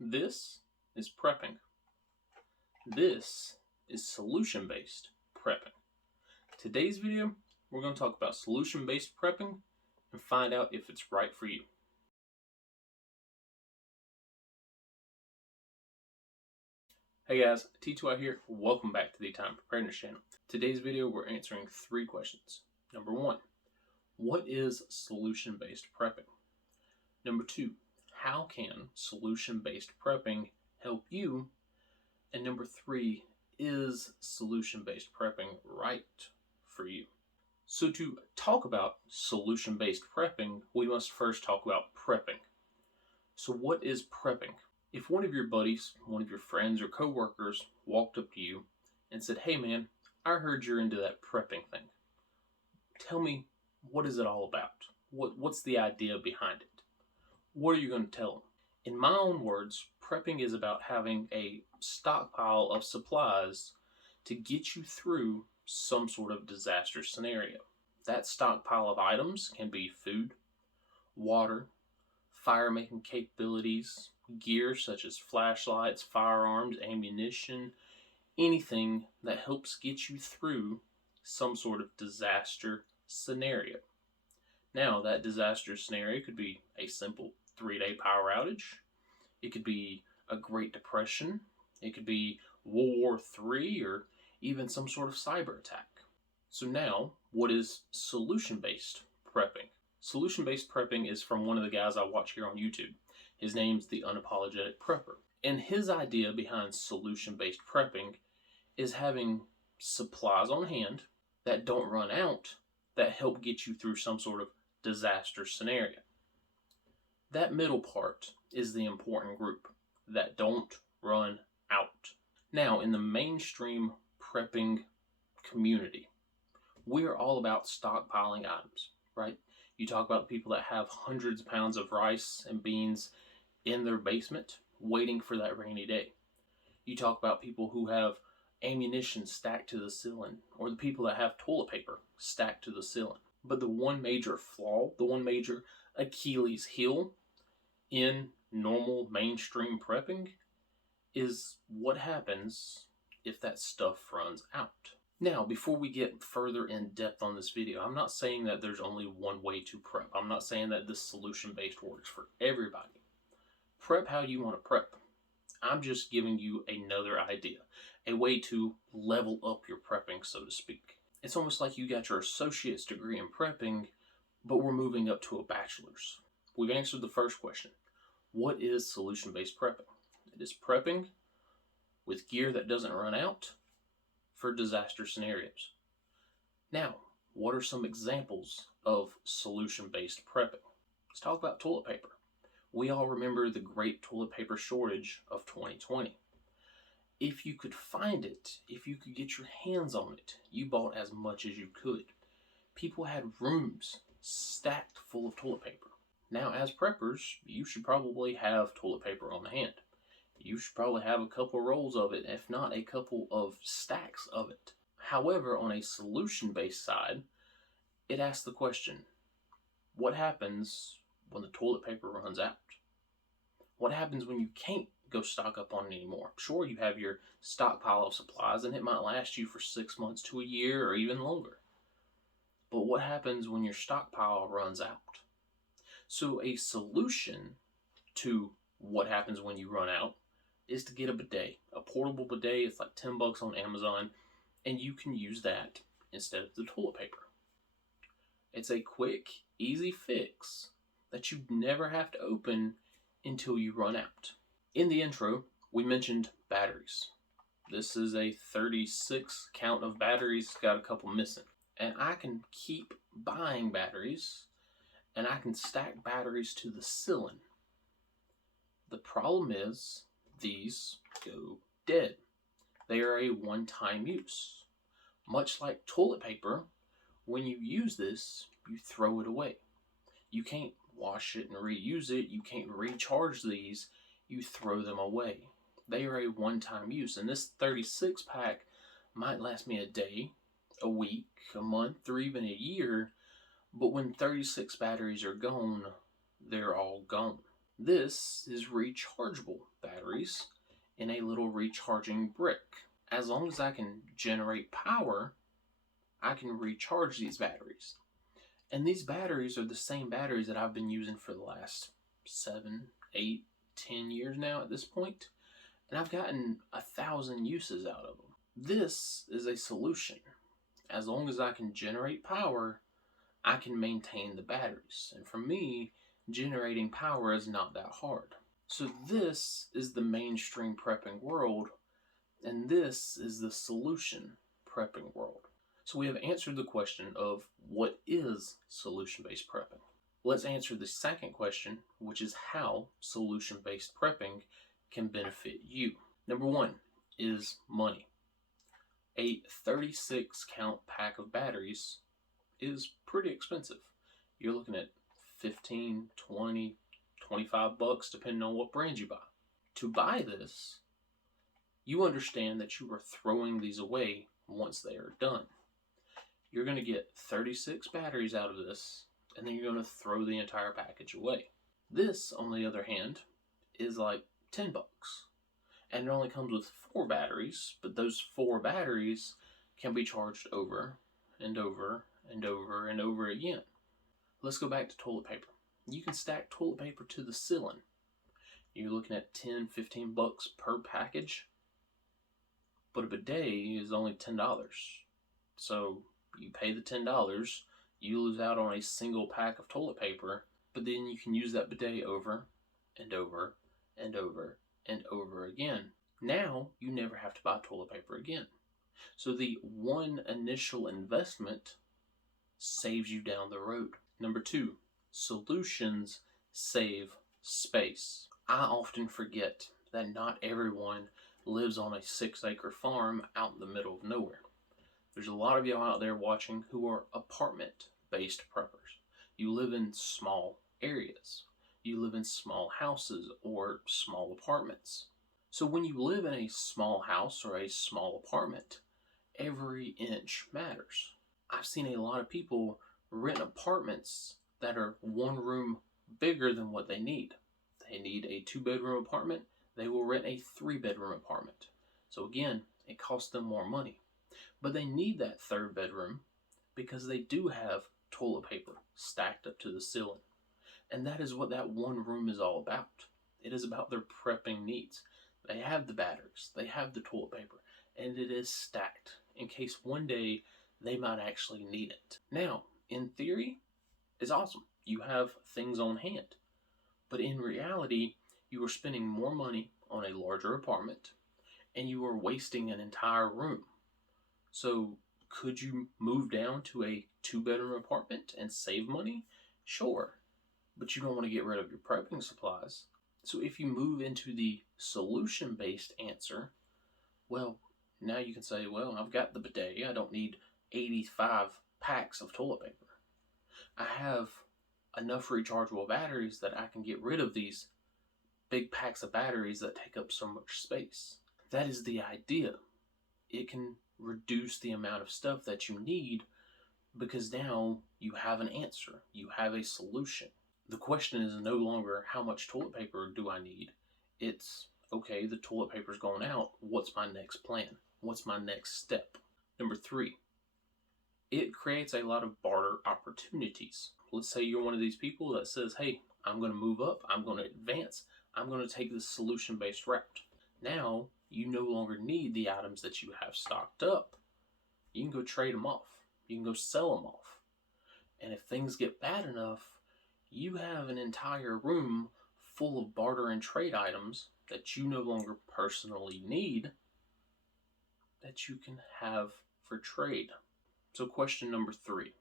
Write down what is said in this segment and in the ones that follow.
This is prepping. This is solution-based prepping. Today's video, we're going to talk about solution-based prepping and find out if it's right for you. Hey guys, T2I here. Welcome back to the Time Preparedness channel. Today's video, we're answering 3 questions. Number 1, what is solution-based prepping? Number 2, how can solution-based prepping help you? And number 3, is solution-based prepping right for you? So to talk about solution-based prepping, we must first talk about prepping. So what is prepping? If one of your buddies, one of your friends or coworkers walked up to you and said, "Hey man, I heard you're into that prepping thing. Tell me, what is it all about? What's the idea behind it?" What are you going to tell them? In my own words, prepping is about having a stockpile of supplies to get you through some sort of disaster scenario. That stockpile of items can be food, water, fire-making capabilities, gear such as flashlights, firearms, ammunition, anything that helps get you through some sort of disaster scenario. Now, that disaster scenario could be a simple 3-day power outage. It could be a Great Depression. It could be World War III or even some sort of cyber attack. So now, what is solution-based prepping? Solution-based prepping is from one of the guys I watch here on YouTube. His name's The Unapologetic Prepper. And his idea behind solution-based prepping is having supplies on hand that don't run out that help get you through some sort of disaster scenario. That middle part is the important group, that don't run out. Now, in the mainstream prepping community, we're all about stockpiling items, right? You talk about people that have hundreds of pounds of rice and beans in their basement waiting for that rainy day. You talk about people who have ammunition stacked to the ceiling, or the people that have toilet paper stacked to the ceiling. But the one major flaw, the one major Achilles heel in normal mainstream prepping is what happens if that stuff runs out. Now, before we get further in depth on this video, I'm not saying that there's only one way to prep. I'm not saying that this solution-based works for everybody. Prep how you want to prep. I'm just giving you another idea, a way to level up your prepping, so to speak. It's almost like you got your associate's degree in prepping, but we're moving up to a bachelor's. We've answered the first question. What is solution-based prepping? It is prepping with gear that doesn't run out for disaster scenarios. Now, what are some examples of solution-based prepping? Let's talk about toilet paper. We all remember the great toilet paper shortage of 2020. If you could find it, if you could get your hands on it, you bought as much as you could. People had rooms stacked full of toilet paper. Now, as preppers, you should probably have toilet paper on hand. You should probably have a couple rolls of it, if not a couple of stacks of it. However, on a solution-based side, it asks the question, what happens when the toilet paper runs out? What happens when you can't go stock up on it anymore? Sure, you have your stockpile of supplies and it might last you for 6 months to a year or even longer. But what happens when your stockpile runs out? So a solution to what happens when you run out is to get a bidet. A portable bidet, it's like $10 on Amazon, and you can use that instead of the toilet paper. It's a quick, easy fix that you never have to open until you run out. In the intro, we mentioned batteries. This is a 36 count of batteries, got a couple missing. And I can keep buying batteries, and I can stack batteries to the ceiling. The problem is, these go dead. They are a one-time use. Much like toilet paper, when you use this, you throw it away. You can't wash it and reuse it. You can't recharge these. You throw them away. They are a one-time use. And this 36 pack might last me a day, a week, a month, or even a year. But when 36 batteries are gone, they're all gone. This is rechargeable battery. batteries in a little recharging brick. As long as I can generate power, I can recharge these batteries. And these batteries are the same batteries that I've been using for the last 7, 8, 10 years now at this point. And I've gotten 1,000 uses out of them. This is a solution. As long as I can generate power, I can maintain the batteries. And for me, generating power is not that hard. So this is the mainstream prepping world, and this is the solution prepping world. So we have answered the question of what is solution-based prepping. Let's answer the second question, which is how solution-based prepping can benefit you. Number one is money. A 36 count pack of batteries is pretty expensive. You're looking at 15, 20, 25 bucks depending on what brand you buy. To buy this, you understand that you are throwing these away once they are done. You're going to get 36 batteries out of this, and then you're going to throw the entire package away. This, on the other hand, is like 10 bucks. And it only comes with 4 batteries, but those 4 batteries can be charged over and over and over and over again. Let's go back to toilet paper. You can stack toilet paper to the ceiling. You're looking at 10, 15 bucks per package, but a bidet is only $10. So you pay the $10, you lose out on a single pack of toilet paper, but then you can use that bidet over and over and over and over again. Now you never have to buy toilet paper again. So the one initial investment saves you down the road. Number two, solutions save space. I often forget that not everyone lives on a 6-acre farm out in the middle of nowhere. There's a lot of y'all out there watching who are apartment-based preppers. You live in small areas. You live in small houses or small apartments. So when you live in a small house or a small apartment, every inch matters. I've seen a lot of people rent apartments that are one room bigger than what they need. They need a 2-bedroom apartment, they will rent a 3-bedroom apartment. So again, it costs them more money. But they need that 3rd bedroom because they do have toilet paper stacked up to the ceiling. And that is what that one room is all about. It is about their prepping needs. They have the batteries, they have the toilet paper, and it is stacked in case one day they might actually need it. Now, in theory, it's awesome. You have things on hand. But in reality, you are spending more money on a larger apartment, and you are wasting an entire room. So could you move down to a 2-bedroom apartment and save money? Sure, but you don't want to get rid of your prepping supplies. So if you move into the solution-based answer, well, now you can say, well, I've got the bidet. I don't need 85 packs of toilet paper. I have enough rechargeable batteries that I can get rid of these big packs of batteries that take up so much space. That is the idea. It can reduce the amount of stuff that you need because now you have an answer. You have a solution. The question is no longer how much toilet paper do I need? It's, okay, the toilet paper's going out. What's my next plan? What's my next step? Number 3, it creates a lot of barter opportunities. Let's say you're one of these people that says, hey, I'm going to move up. I'm going to advance. I'm going to take this solution-based route. Now, you no longer need the items that you have stocked up. You can go trade them off. You can go sell them off. And if things get bad enough, you have an entire room full of barter and trade items that you no longer personally need that you can have for trade. So question number 3,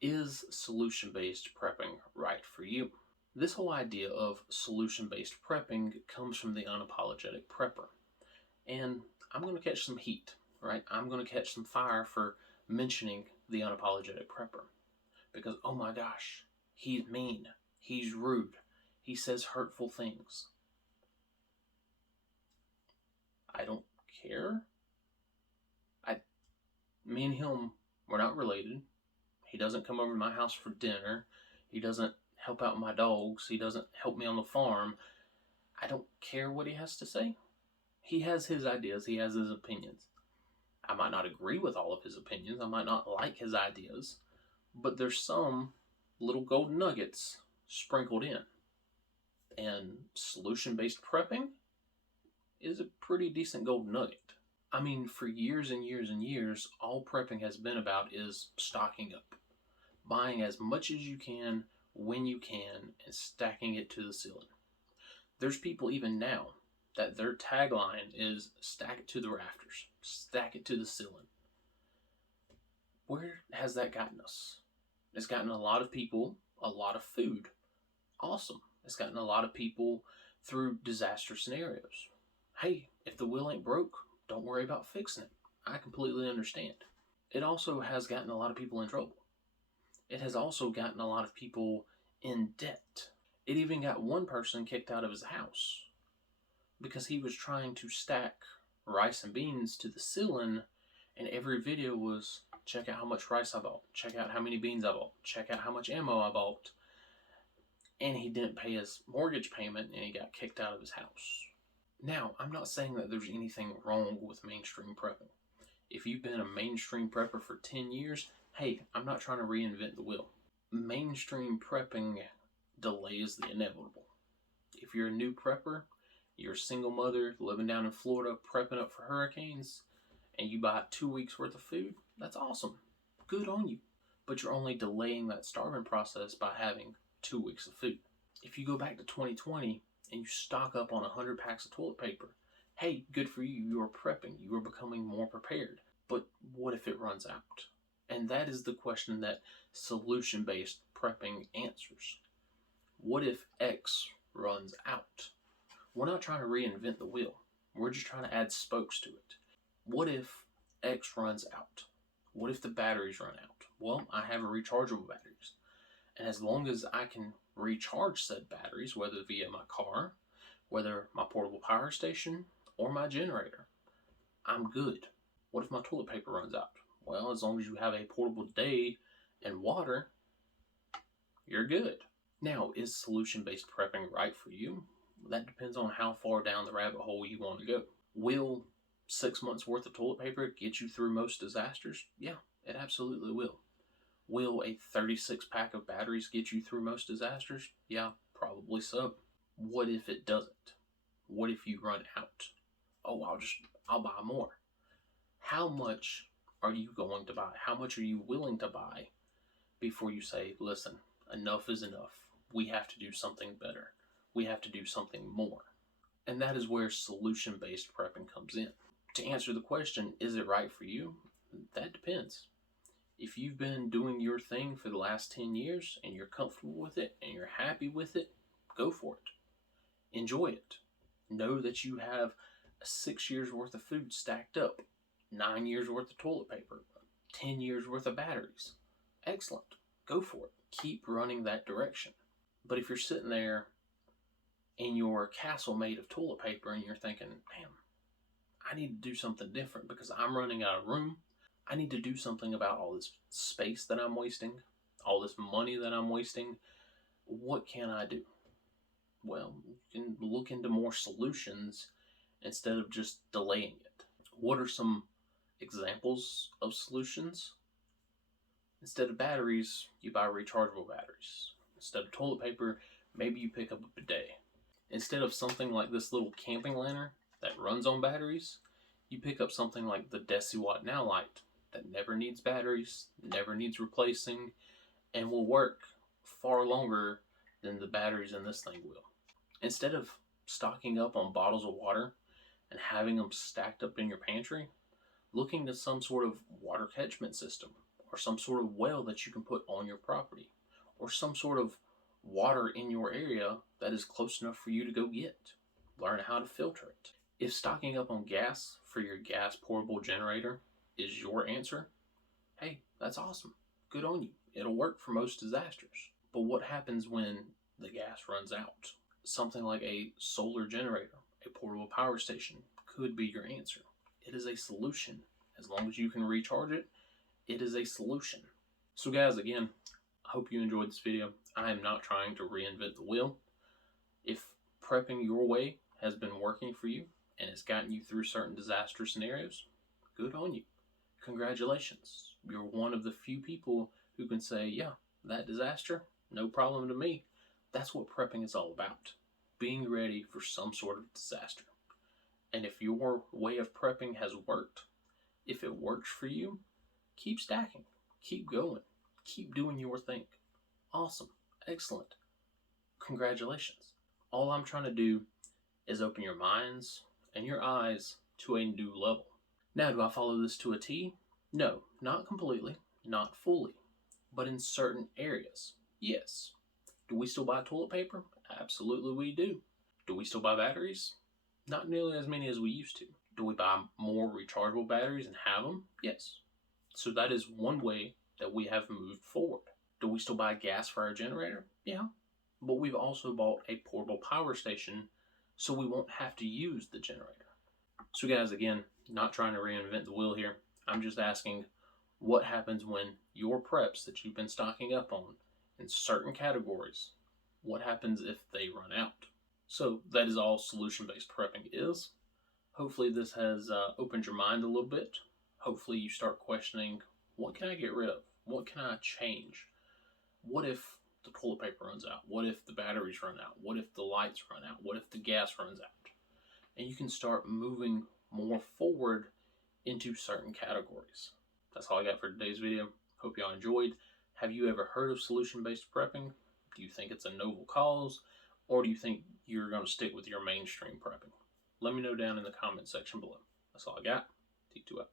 is solution-based prepping right for you? This whole idea of solution-based prepping comes from the unapologetic prepper. And I'm going to catch some heat, right? I'm going to catch some fire for mentioning the unapologetic prepper. Because, oh my gosh, he's mean, he's rude, he says hurtful things. I don't care. Me and him, we're not related. He doesn't come over to my house for dinner. He doesn't help out my dogs. He doesn't help me on the farm. I don't care what he has to say. He has his ideas, he has his opinions. I might not agree with all of his opinions, I might not like his ideas, but there's some little gold nuggets sprinkled in. And solution-based prepping is a pretty decent gold nugget. I mean, for years and years and years, all prepping has been about is stocking up. Buying as much as you can, when you can, and stacking it to the ceiling. There's people even now that their tagline is stack it to the rafters, stack it to the ceiling. Where has that gotten us? It's gotten a lot of people a lot of food. Awesome. It's gotten a lot of people through disaster scenarios. Hey, if the wheel ain't broke, don't worry about fixing it. I completely understand. It also has gotten a lot of people in trouble. It has also gotten a lot of people in debt. It even got one person kicked out of his house because he was trying to stack rice and beans to the ceiling, and every video was, check out how much rice I bought, check out how many beans I bought, check out how much ammo I bought. And he didn't pay his mortgage payment and he got kicked out of his house. Now, I'm not saying that there's anything wrong with mainstream prepping. If you've been a mainstream prepper for 10 years, hey, I'm not trying to reinvent the wheel. Mainstream prepping delays the inevitable. If you're a new prepper, you're a single mother living down in Florida prepping up for hurricanes, and you buy 2 weeks worth of food, that's awesome. Good on you. But you're only delaying that starving process by having 2 weeks of food. If you go back to 2020 and you stock up on 100 packs of toilet paper, hey, good for you. You are prepping. You are becoming more prepared. But what if it runs out? And that is the question that solution-based prepping answers. What if X runs out? We're not trying to reinvent the wheel. We're just trying to add spokes to it. What if X runs out? What if the batteries run out? Well, I have rechargeable batteries. And as long as I can recharge said batteries, whether via my car, whether my portable power station, or my generator, I'm good. What if my toilet paper runs out? Well, as long as you have a portable day and water, you're good. Now, is solution-based prepping right for you? That depends on how far down the rabbit hole you want to go. Will 6 months worth of toilet paper get you through most disasters? Yeah, it absolutely will. Will a 36 pack of batteries get you through most disasters? Yeah, probably so. What if it doesn't? What if you run out? Oh, I'll buy more. How much are you going to buy? How much are you willing to buy before you say, listen, enough is enough. We have to do something better. We have to do something more. And that is where solution-based prepping comes in. To answer the question, is it right for you? That depends. If you've been doing your thing for the last 10 years and you're comfortable with it and you're happy with it, go for it. Enjoy it. Know that you have 6 years worth of food stacked up, 9 years worth of toilet paper, 10 years worth of batteries. Excellent. Go for it. Keep running that direction. But if you're sitting there in your castle made of toilet paper and you're thinking, man, I need to do something different because I'm running out of room. I need to do something about all this space that I'm wasting, all this money that I'm wasting. What can I do? Well, you can look into more solutions instead of just delaying it. What are some examples of solutions? Instead of batteries, you buy rechargeable batteries. Instead of toilet paper, maybe you pick up a bidet. Instead of something like this little camping lantern that runs on batteries, you pick up something like the deciwatt NowLight that never needs batteries, never needs replacing, and will work far longer than the batteries in this thing will. Instead of stocking up on bottles of water and having them stacked up in your pantry, look into some sort of water catchment system or some sort of well that you can put on your property or some sort of water in your area that is close enough for you to go get. Learn how to filter it. If stocking up on gas for your gas portable generator is your answer, hey, that's awesome. Good on you. It'll work for most disasters. But what happens when the gas runs out? Something like a solar generator, a portable power station could be your answer. It is a solution. As long as you can recharge it, it is a solution. So guys, again, I hope you enjoyed this video. I am not trying to reinvent the wheel. If prepping your way has been working for you and it's gotten you through certain disaster scenarios, good on you. Congratulations. You're one of the few people who can say, yeah, that disaster, no problem to me. That's what prepping is all about. Being ready for some sort of disaster. And if your way of prepping has worked, if it works for you, keep stacking, keep going, keep doing your thing. Awesome, excellent, congratulations. All I'm trying to do is open your minds and your eyes to a new level. Now, do I follow this to a T? No, not completely, not fully, but in certain areas, yes. Do we still buy toilet paper? Absolutely we do. Do we still buy batteries? Not nearly as many as we used to. Do we buy more rechargeable batteries and have them? Yes. So that is one way that we have moved forward. Do we still buy gas for our generator? Yeah. But we've also bought a portable power station so we won't have to use the generator. So guys, again, not trying to reinvent the wheel here. I'm just asking what happens when your preps that you've been stocking up on in certain categories, what happens if they run out? So that is all solution-based prepping is. Hopefully this has opened your mind a little bit. Hopefully you start questioning, what can I get rid of? What can I change? What if the toilet paper runs out? What if the batteries run out? What if the lights run out? What if the gas runs out? And you can start moving more forward into certain categories. That's all I got for today's video. Hope y'all enjoyed. Have you ever heard of solution-based prepping? Do you think it's a noble cause? Or do you think you're going to stick with your mainstream prepping? Let me know down in the comment section below. That's all I got. T2 out.